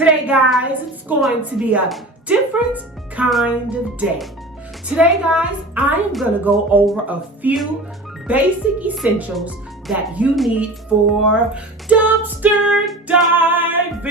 Today, guys, it's going to be a different kind of day. Today, guys, I am going to go over a few basic essentials that you need for dumpster diving.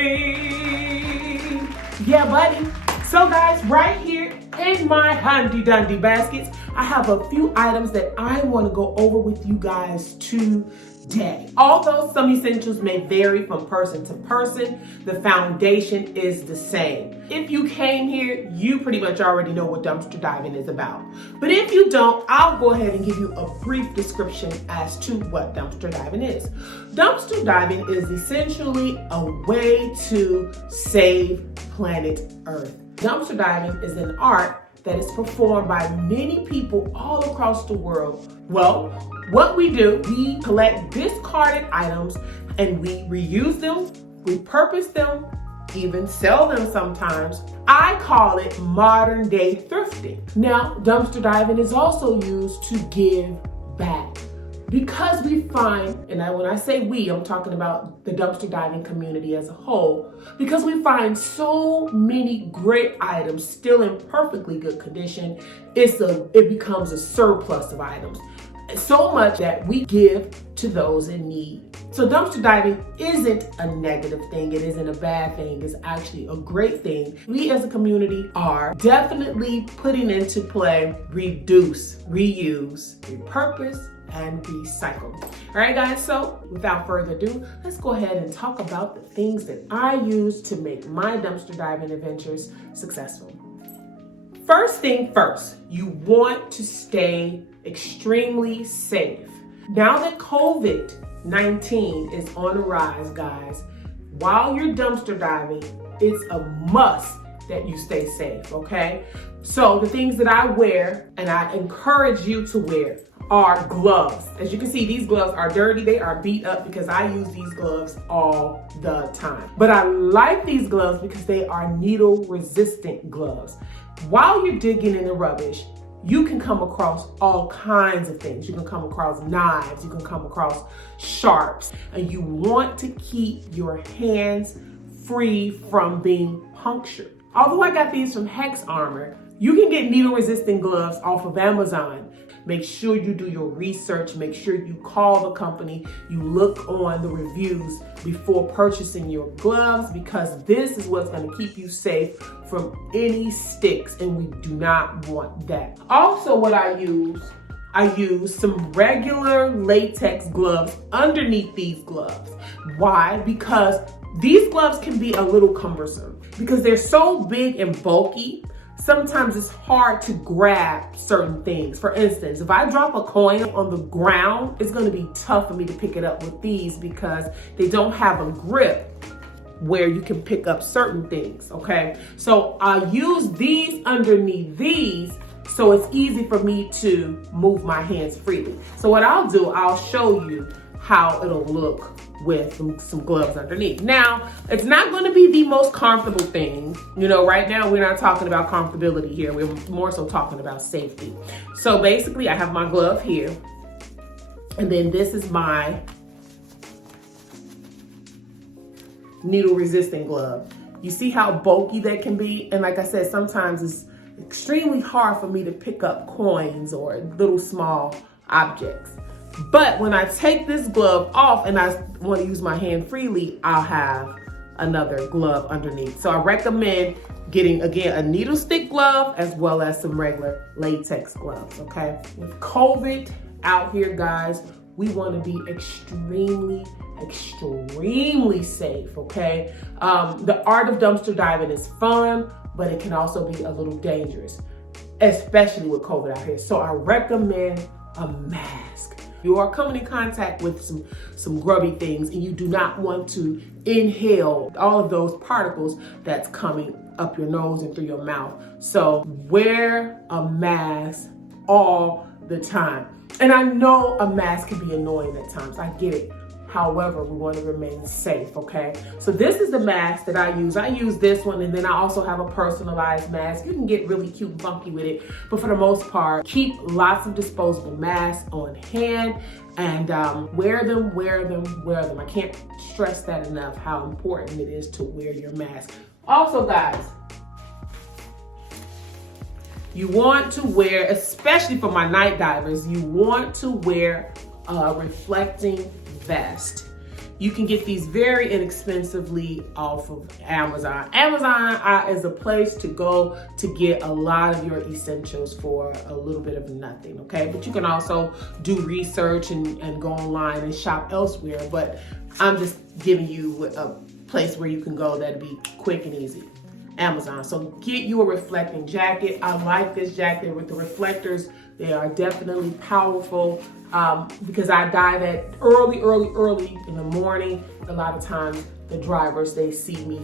Yeah, buddy. So, guys, right here in my handy dandy baskets, I have a few items that I want to go over with you guys today. Although some essentials may vary from person to person, the foundation is the same. If you came here, you pretty much already know what dumpster diving is about. But if you don't, I'll go ahead and give you a brief description as to what dumpster diving is. Dumpster diving is essentially a way to save planet Earth. Dumpster diving is an art that is performed by many people all across the world. Well, what we do, we collect discarded items and we reuse them, repurpose them, even sell them sometimes. I call it modern day thrifting. Now, dumpster diving is also used to give back. Because we find, and when I say we, I'm talking about the dumpster diving community as a whole, because we find so many great items still in perfectly good condition, it becomes a surplus of items. So much that we give to those in need. So dumpster diving isn't a negative thing. It isn't a bad thing. It's actually a great thing. We as a community are definitely putting into play reduce, reuse, repurpose, and recycle. All right, guys, so without further ado, let's go ahead and talk about the things that I use to make my dumpster diving adventures successful. First thing first, you want to stay extremely safe. Now that COVID-19 is on the rise, guys, while you're dumpster diving, it's a must that you stay safe, okay? So the things that I wear and I encourage you to wear are gloves. As you can see, these gloves are dirty. They are beat up because I use these gloves all the time. But I like these gloves because they are needle resistant gloves. While you're digging in the rubbish, you can come across all kinds of things. You can come across knives, you can come across sharps, and you want to keep your hands free from being punctured. Although I got these from Hex Amour, you can get needle resistant gloves off of Amazon. Make sure you do your research. Make sure you call the company. You look on the reviews before purchasing your gloves, because this is what's going to keep you safe from any sticks, and we do not want that. Also, what I use some regular latex gloves underneath these gloves. Why? Because these gloves can be a little cumbersome because they're so big and bulky. Sometimes it's hard to grab certain things. For instance, if I drop a coin on the ground, it's going to be tough for me to pick it up with these because they don't have a grip where you can pick up certain things, okay? So I use these underneath these so it's easy for me to move my hands freely. So what I'll do, I'll show you how it'll look with some gloves underneath. Now, it's not going to be the most comfortable thing. You know, right now we're not talking about comfortability here. We're more so talking about safety. So basically I have my glove here, and then this is my needle resistant glove. You see how bulky that can be? And like I said, sometimes it's extremely hard for me to pick up coins or little small objects. But when I take this glove off and I want to use my hand freely, I'll have another glove underneath. So I recommend getting, again, a needle stick glove as well as some regular latex gloves, okay? With COVID out here, guys, we want to be extremely safe, okay? The art of dumpster diving is fun, but it can also be a little dangerous, especially with COVID out here. So I recommend a mask. You are coming in contact with some grubby things, and you do not want to inhale all of those particles that's coming up your nose and through your mouth. So wear a mask all the time. And I know a mask can be annoying at times, I get it. However, we want to remain safe, okay? So this is the mask that I use. I use this one, and then I also have a personalized mask. You can get really cute and funky with it, but for the most part, keep lots of disposable masks on hand and wear them. I can't stress that enough, how important it is to wear your mask. Also, guys, you want to wear, especially for my night divers, you want to wear a reflecting vest. You can get these very inexpensively off of Amazon. Amazon is a place to go to get a lot of your essentials for a little bit of nothing, okay? But you can also do research and go online and shop elsewhere. But I'm just giving you a place where you can go that'll be quick and easy. Amazon. So get you a reflecting jacket. I like this jacket with the reflectors. They are definitely powerful because I dive at early in the morning. A lot of times the drivers, they see me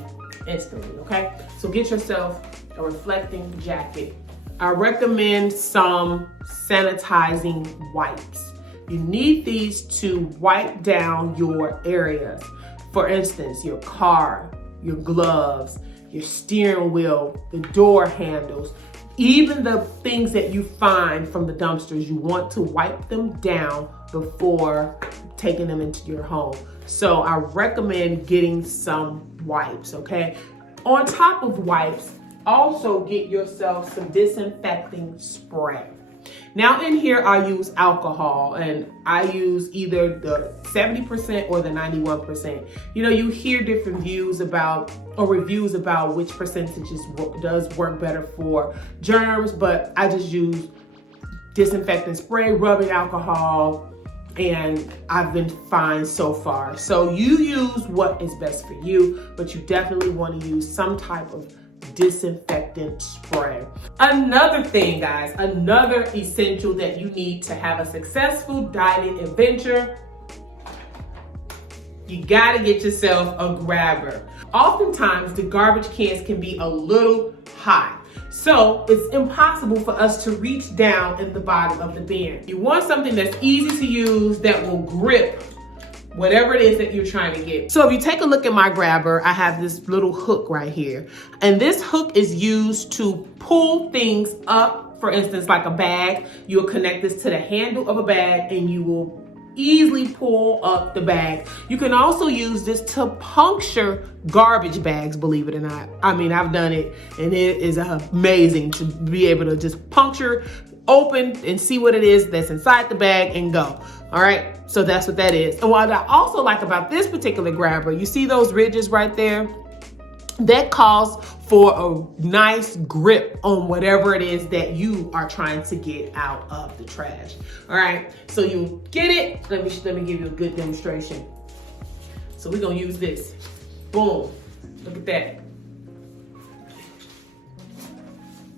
instantly, okay? So get yourself a reflecting jacket. I recommend some sanitizing wipes. You need these to wipe down your areas. For instance, your car, your gloves, your steering wheel, the door handles, even the things that you find from the dumpsters. You want to wipe them down before taking them into your home. So I recommend getting some wipes, okay? On top of wipes, also get yourself some disinfecting spray. Now in here I use alcohol, and I use either the 70% or the 91%. You know, you hear different views about or reviews about which percentages does work better for germs, but I just use disinfecting spray, rubbing alcohol, and I've been fine so far. So you use what is best for you, but you definitely want to use some type of disinfectant spray. Another thing, guys, another essential that you need to have a successful diving adventure, you gotta get yourself a grabber. Oftentimes the garbage cans can be a little high, so it's impossible for us to reach down in the bottom of the bin. You want something that's easy to use, that will grip whatever it is that you're trying to get. So if you take a look at my grabber, I have this little hook right here. And this hook is used to pull things up. For instance, like a bag, you'll connect this to the handle of a bag and you will easily pull up the bag. You can also use this to puncture garbage bags, believe it or not. I mean, I've done it and it is amazing to be able to just puncture, open, and see what it is that's inside the bag and go. All right, so that's what that is. And what I also like about this particular grabber, you see those ridges right there? That calls for a nice grip on whatever it is that you are trying to get out of the trash. All right, so you get it. Let me give you a good demonstration. So we're gonna use this. Boom, look at that.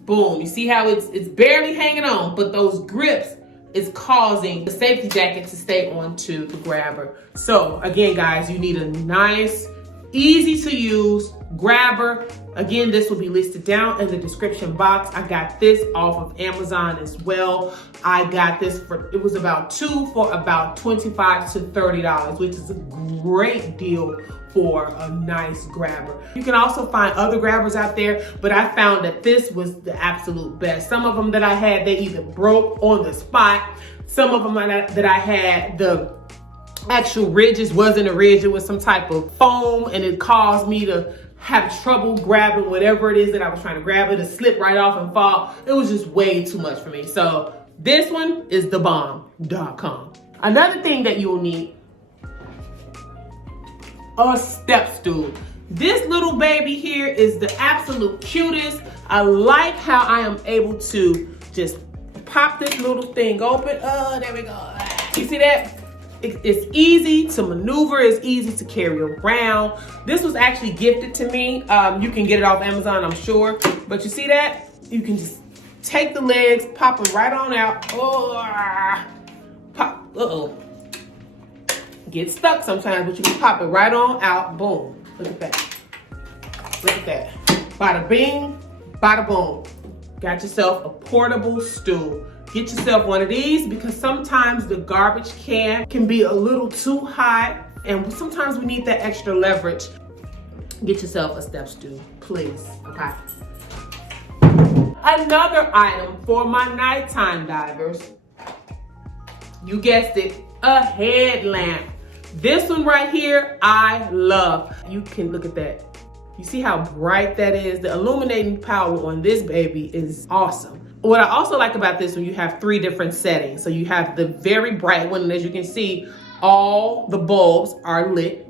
Boom, you see how it's barely hanging on, but those grips is causing the safety jacket to stay onto the grabber. So again, guys, you need a nice, easy to use grabber. Again, this will be listed down in the description box. I got this off of Amazon as well. I got this it was about two for about $25 to $30, which is a great deal for a nice grabber. You can also find other grabbers out there, but I found that this was the absolute best. Some of them that I had, they either broke on the spot. Some of them that I had, the actual ridges wasn't a ridge, it was some type of foam, and it caused me to have trouble grabbing whatever it is that I was trying to grab. It slip right off and fall. It was just way too much for me. So this one is thebomb.com. Another thing that you'll need, a step stool. This little baby here is the absolute cutest. I like how I am able to just pop this little thing open. Oh, there we go. You see that? It's easy to maneuver, it's easy to carry around. This was actually gifted to me. You can get it off Amazon, I'm sure. But you see that? You can just take the legs, pop them right on out. Oh, pop, uh-oh. Get stuck sometimes, but you can pop it right on out. Boom. Look at that. Look at that. Bada bing, bada boom. Got yourself a portable stool. Get yourself one of these because sometimes the garbage can be a little too high And sometimes we need that extra leverage. Get yourself a step stool, please, okay? Another item for my nighttime divers, you guessed it, a headlamp. This one right here, I love. You can look at that. You see how bright that is? The illuminating power on this baby is awesome. What I also like about this one, you have 3 different settings. So you have the very bright one, and as you can see, all the bulbs are lit.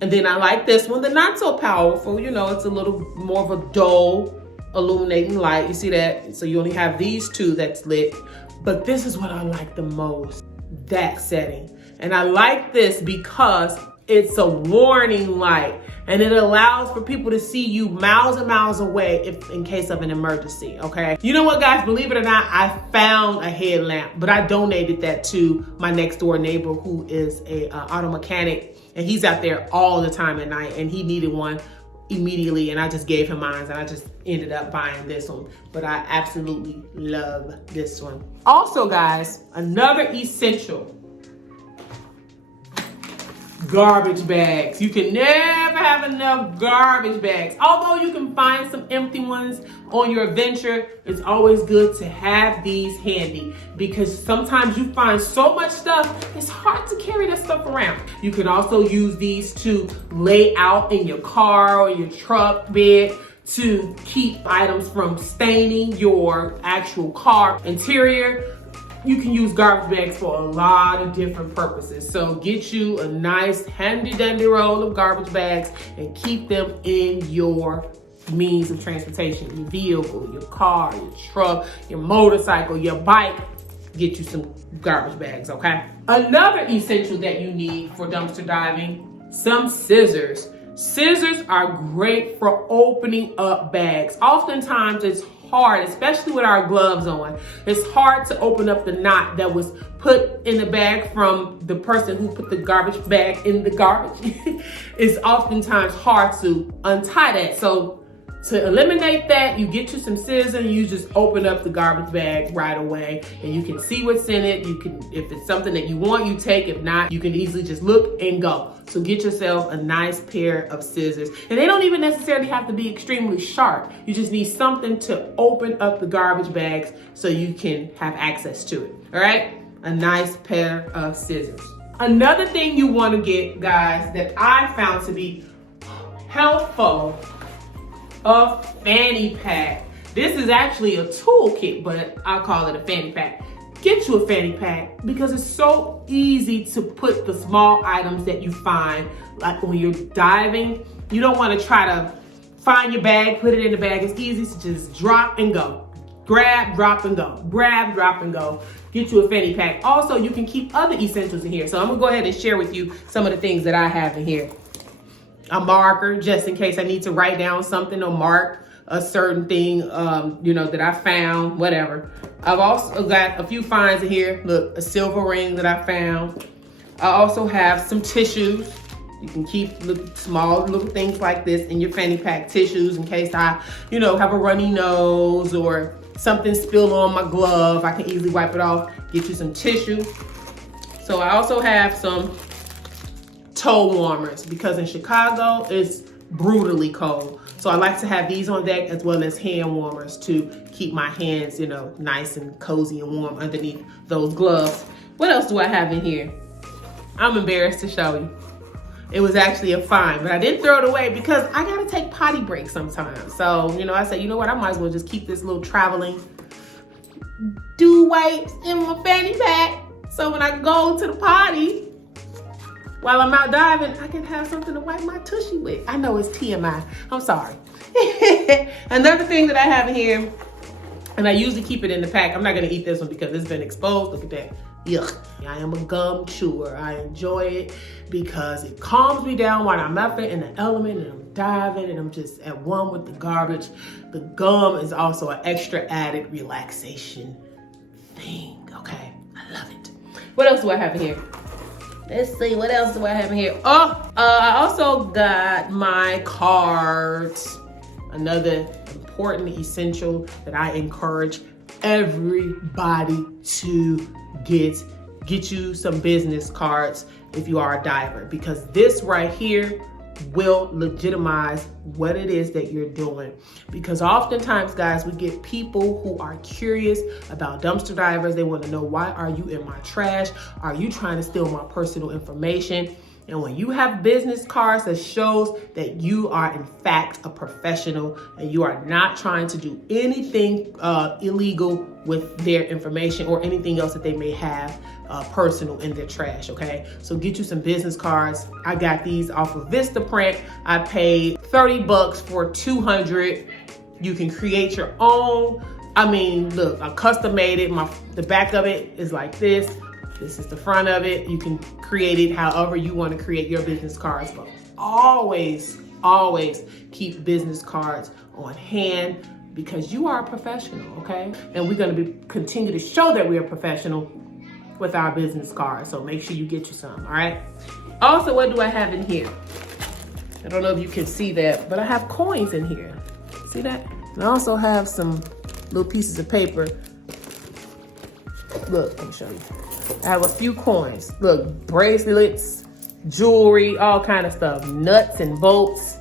And then I like this one, the not so powerful, you know, it's a little more of a dull illuminating light. You see that? So you only have these 2 that's lit. But this is what I like the most, that setting. And I like this because it's a warning light, and it allows for people to see you miles and miles away if in case of an emergency, okay? You know what, guys, believe it or not, I found a headlamp, but I donated that to my next door neighbor who is a auto mechanic, and he's out there all the time at night, and he needed one immediately, and I just gave him mine, and I just ended up buying this one. But I absolutely love this one. Also, guys, another essential, garbage bags. You can never have enough garbage bags. Although you can find some empty ones on your adventure, it's always good to have these handy because sometimes you find so much stuff, it's hard to carry that stuff around. You can also use these to lay out in your car or your truck bed to keep items from staining your actual car interior. You can use garbage bags for a lot of different purposes. So get you a nice handy dandy roll of garbage bags and keep them in your means of transportation, your vehicle, your car, your truck, your motorcycle, your bike. Get you some garbage bags, okay? Another essential that you need for dumpster diving, some scissors. Scissors are great for opening up bags. Oftentimes it's hard, especially with our gloves on. It's hard to open up the knot that was put in the bag from the person who put the garbage bag in the garbage. It's oftentimes hard to untie that. So to eliminate that, you get you some scissors and you just open up the garbage bag right away, and you can see what's in it. You can, if it's something that you want, you take. If not, you can easily just look and go. So get yourself a nice pair of scissors. And they don't even necessarily have to be extremely sharp. You just need something to open up the garbage bags so you can have access to it, all right? A nice pair of scissors. Another thing you wanna get, guys, that I found to be helpful, a Fanny Pack. This is actually a toolkit, but I call it a Fanny Pack. Get you a Fanny Pack because it's so easy to put the small items that you find, like when you're diving. You don't want to try to find your bag, put it in the bag. It's easy to just drop and go. Grab, drop, and go. Grab, drop, and go. Get you a Fanny Pack. Also, you can keep other essentials in here. So I'm gonna go ahead and share with you some of the things that I have in here. A marker, just in case I need to write down something or mark a certain thing, you know, that I found, whatever. I've also got a few finds in here. Look, a silver ring that I found. I also have some tissues. You can keep small little things like this in your Fanny Pack, tissues, in case I, you know, have a runny nose or something spilled on my glove. I can easily wipe it off. Get you some tissue. So I also have some toe warmers because in Chicago it's brutally cold. So I like to have these on deck as well as hand warmers to keep my hands, you know, nice and cozy and warm underneath those gloves. What else do I have in here? I'm embarrassed to show you. It was actually a find, but I didn't throw it away because I gotta take potty breaks sometimes. So, you know, I said, you know what, I might as well just keep this little traveling dew wipes in my Fanny Pack. So when I go to the potty, while I'm out diving, I can have something to wipe my tushy with. I know it's TMI, I'm sorry. Another thing that I have in here, and I usually keep it in the pack. I'm not gonna eat this one because it's been exposed, look at that. Yuck. I am a gum chewer. I enjoy it because it calms me down while I'm up there in the element and I'm diving and I'm just at one with the garbage. The gum is also an extra added relaxation thing, okay? I love it. What else do I have in here? Let's see, what else do I have in here? Oh, I also got my cards. Another important essential that I encourage everybody to get get you some business cards if you are a diver, because this right here will legitimize what it is that you're doing. Because oftentimes, guys, we get people who are curious about dumpster divers. They want to know, why are you in my trash? Are you trying to steal my personal information? And when you have business cards that shows that you are in fact a professional and you are not trying to do anything illegal with their information or anything else that they may have personal in their trash, okay? So get you some business cards. I got these off of Vistaprint. I paid $30 for 200. You can create your own. I mean, look, I custom made it. The back of it is like this. This is the front of it. You can create it however you want to create your business cards, but always, always keep business cards on hand, because you are a professional, okay? And we're going to continue to show that we are professional with our business cards. So make sure you get you some, all right? Also, what do I have in here? I don't know if you can see that, but I have coins in here. See that? And I also have some little pieces of paper. Look, let me show you. I have a few coins. Look, bracelets, jewelry, all kind of stuff. Nuts and bolts,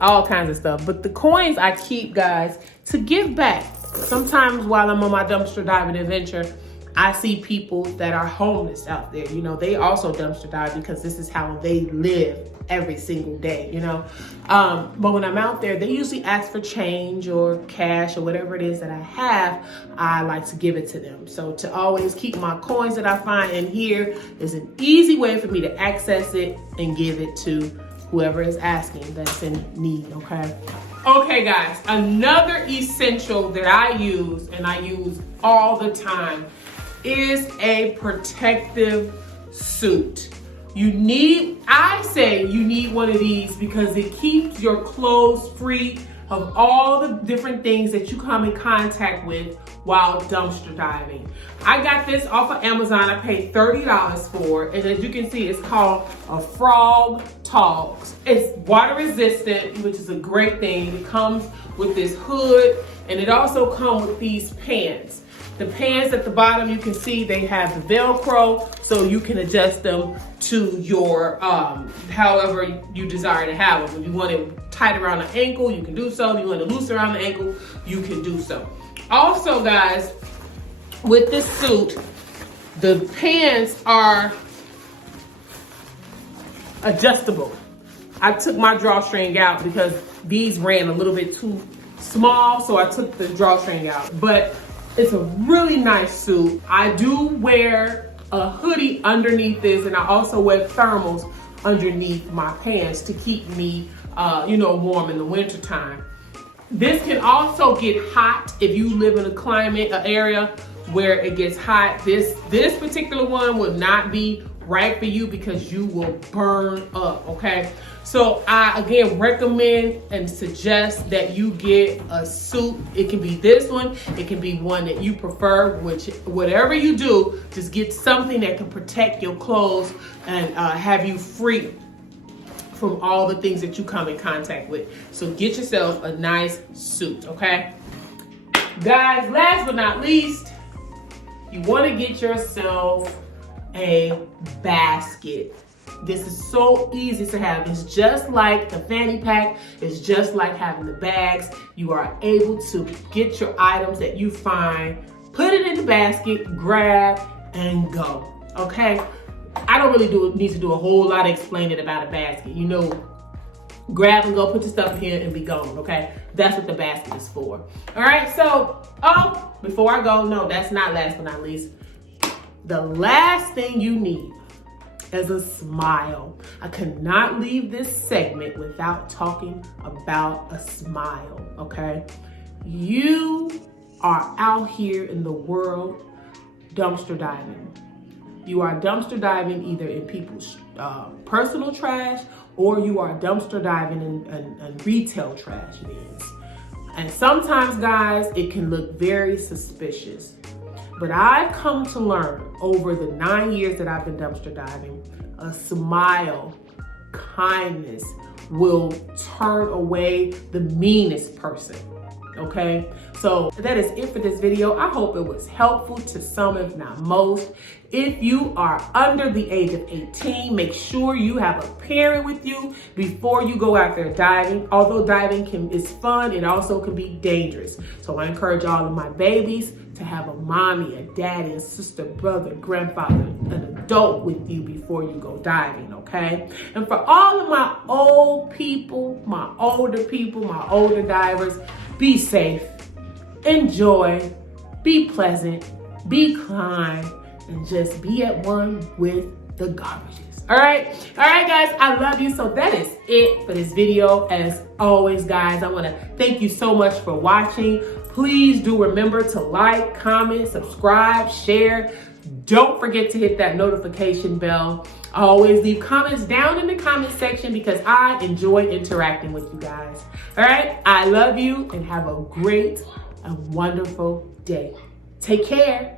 all kinds of stuff. But the coins I keep, guys, to give back. Sometimes while I'm on my dumpster diving adventure, I see people that are homeless out there. You know, they also dumpster dive because this is how they live every single day, you know. But when I'm out there, they usually ask for change or cash or whatever it is that I have. I like to give it to them. So to always keep my coins that I find in here is an easy way for me to access it and give it to whoever is asking that's in need, okay? Okay, guys, another essential that I use, and I use all the time, is a protective suit. I say you need one of these because it keeps your clothes free of all the different things that you come in contact with while dumpster diving. I got this off of Amazon. I paid $30 for it. And as you can see, it's called a Frog Talks. It's water resistant, which is a great thing. It comes with this hood, and it also comes with these pants. The pants at the bottom, you can see they have the Velcro, so you can adjust them to your, however you desire to have them. If you want it tight around the ankle, you can do so. If you want it loose around the ankle, you can do so. Also, guys, with this suit, the pants are adjustable. I took my drawstring out because these ran a little bit too small, so I took the drawstring out. But it's a really nice suit. I do wear a hoodie underneath this, and I also wear thermals underneath my pants to keep me, warm in the winter time. This can also get hot if you live in an area where it gets hot. This particular one would not be right for you because you will burn up, okay? So I, again, recommend and suggest that you get a suit. It can be this one. It can be one that you prefer, whatever you do, just get something that can protect your clothes and have you free from all the things that you come in contact with. So get yourself a nice suit, okay? Guys, last but not least, you want to get yourself a basket. This is so easy to have. It's just like the Fanny Pack. It's just like having the bags. You are able to get your items that you find, put it in the basket, grab, and go, okay? I don't really need to do a whole lot of explaining about a basket. You know, grab and go, put your stuff in here and be gone, okay? That's what the basket is for. All right, so, before I go, no, that's not last but not least. The last thing you need is a smile. I could not leave this segment without talking about a smile, okay? You are out here in the world dumpster diving. You are dumpster diving either in people's personal trash, or you are dumpster diving in retail trash bins. And sometimes, guys, it can look very suspicious. But I've come to learn over the 9 years that I've been dumpster diving, a smile, kindness will turn away the meanest person, okay? So that is it for this video. I hope it was helpful to some, if not most. If you are under the age of 18, make sure you have a parent with you before you go out there diving. Although diving is fun, it also can be dangerous. So I encourage all of my babies to have a mommy, a daddy, a sister, brother, grandfather, an adult with you before you go diving, okay? And for all of my old people, my older divers, be safe, enjoy, be pleasant, be kind, and just be at one with the garbages. All right, guys, I love you. So that is it for this video. As always, guys, I want to thank you so much for watching. Please do remember to like, comment, subscribe, share. Don't forget to hit that notification bell. I always leave comments down in the comment section because I enjoy interacting with you guys. All right, I love you and have a great and wonderful day. Take care.